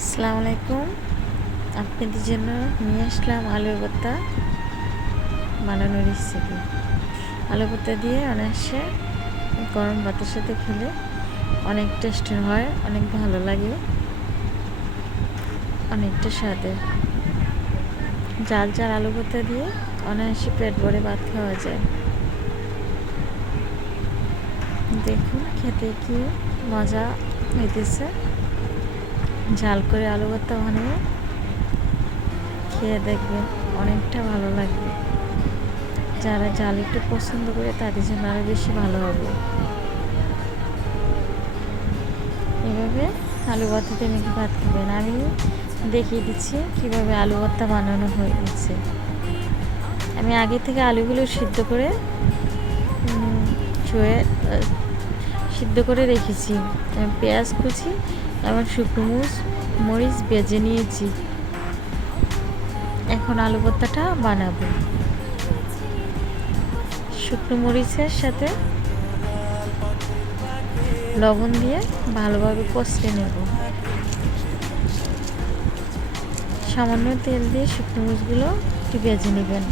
আসসালামু আলাইকুম। আপনাদের জন্য নিয়ে আসলাম আলুর ভর্তা বানানোর রেসিপি। আলু ভর্তা দিয়ে অনায়াসে গরম ভাতের সাথে খেলে অনেক টেস্টের হয়, অনেক ভালো লাগে, অনেকটা স্বাদের। জাল জাল আলু ভর্তা দিয়ে অনায়াসে পেট ভরে ভাত খাওয়া যায়। দেখুন খেতে কি মজা হইতেছে। ঝাল করে আলু ভর্তা বানিয়ে খেয়ে দেখবেন, অনেকটা ভালো লাগবে। যারা ঝাল একটু পছন্দ করে তাদের জন্য আরও বেশি ভালো হবে। এভাবে আলু ভর্তাতে মেখে ভাত খাবেন। আমি দেখিয়ে দিচ্ছি কীভাবে আলু ভর্তা বানানো হয়েছে। আমি আগে থেকে আলুগুলো সিদ্ধ করে ছুঁয়ে সিদ্ধ করে রেখেছি। পেঁয়াজ কুচি এবং শুকনো মরিচ ভেজে নিয়েছি। এখন আলু ভর্তাটা বানাবো। শুকনো মরিচের সাথে লবণ দিয়ে ভালোভাবে কষতে নেব। সামান্য তেল দিয়ে শুকনো মরিচগুলো একটু ভেজে নেবেন।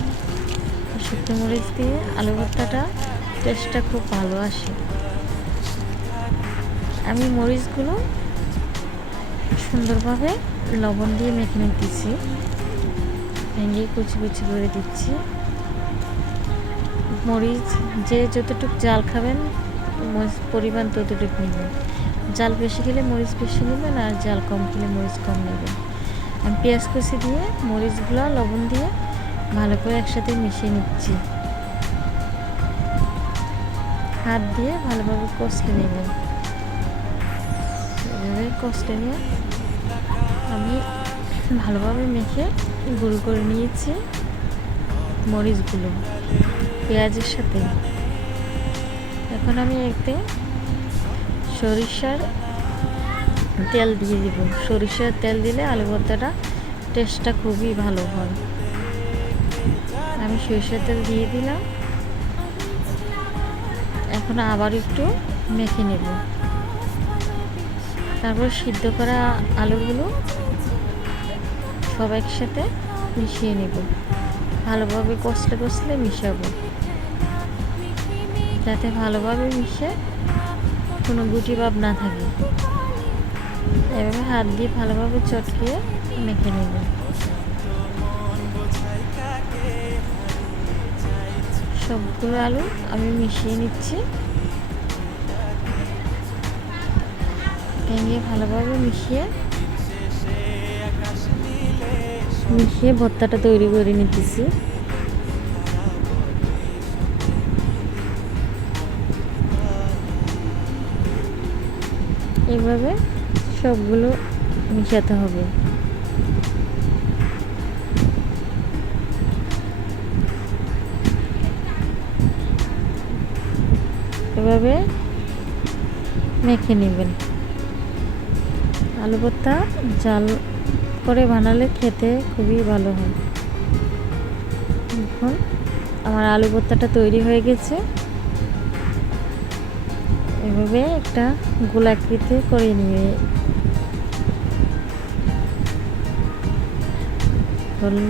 শুকনো মরিচ দিয়ে আলু ভর্তাটা টেস্টটা খুব ভালো আসে। আমি মরিচগুলো সুন্দরভাবে লবণ দিয়ে মেখে নিতেছি। ভেঙে কুচি কুচি করে দিচ্ছি। মরিচ যে যতটুকু জাল খাবেন মরিচ পরিমাণ ততটুকু নেবেন। জাল বেশি খেলে মরিচ বেশি নেবেন, আর জাল কম খেলে মরিচ কম নেবেন। আমি পেঁয়াজ কুচি দিয়ে মরিচগুলো লবণ দিয়ে ভালো করে একসাথে মিশিয়ে নিচ্ছি। হাত দিয়ে ভালোভাবে কষলে নেবেন। এভাবে কষলে নিয়ে আমি ভালোভাবে মেখে গোল করে নিয়েছি মরিচগুলো পেঁয়াজের সাথে। এখন আমি এতে সরিষার তেল দিয়ে দিব। সরিষার তেল দিলে আলু ভর্তাটা টেস্টটা খুবই ভালো হয়। আমি সরিষার তেল দিয়ে দিলাম। এখন আবার একটু মেখে নেব। তারপর সিদ্ধ করা আলুগুলো সব একসাথে মিশিয়ে নেব। ভালোভাবে কষলে মিশাবো, যাতে ভালোভাবে মিশে কোনো গুটি ভাব না থাকে। এভাবে হাত দিয়ে ভালোভাবে চটকিয়ে মেখে নেব। সবগুলো আলু আমি মিশিয়ে নিচ্ছি। ভেঙে ভালোভাবে মিশিয়ে ভর্তাটা তৈরি করে নিতেছি। এভাবে সবগুলো মিশাতে হবে। এভাবে মেখে নেবেন। আলু ভর্তা জাল করে বানালে খেতে খুবই ভালো হয়। এখন আমার আলু ভর্তাটা তৈরি হয়ে গেছে। এভাবে একটা গোলাকৃতি করে নিয়ে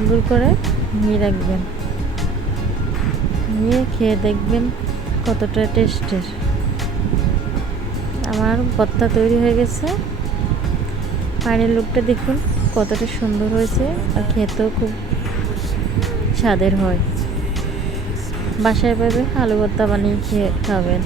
গোল করে নিয়ে রাখবেন। নিয়ে খেয়ে দেখবেন কতটা টেস্টের। আমার ভর্তা তৈরি হয়ে গেছে। ফাইনাল লুকটা দেখুন কতটা সুন্দর হয়েছে, আর খেতেও খুব স্বাদের হয়। বাসায় পাবে আলু ভর্তা বানিয়ে খেয়ে খাবেন।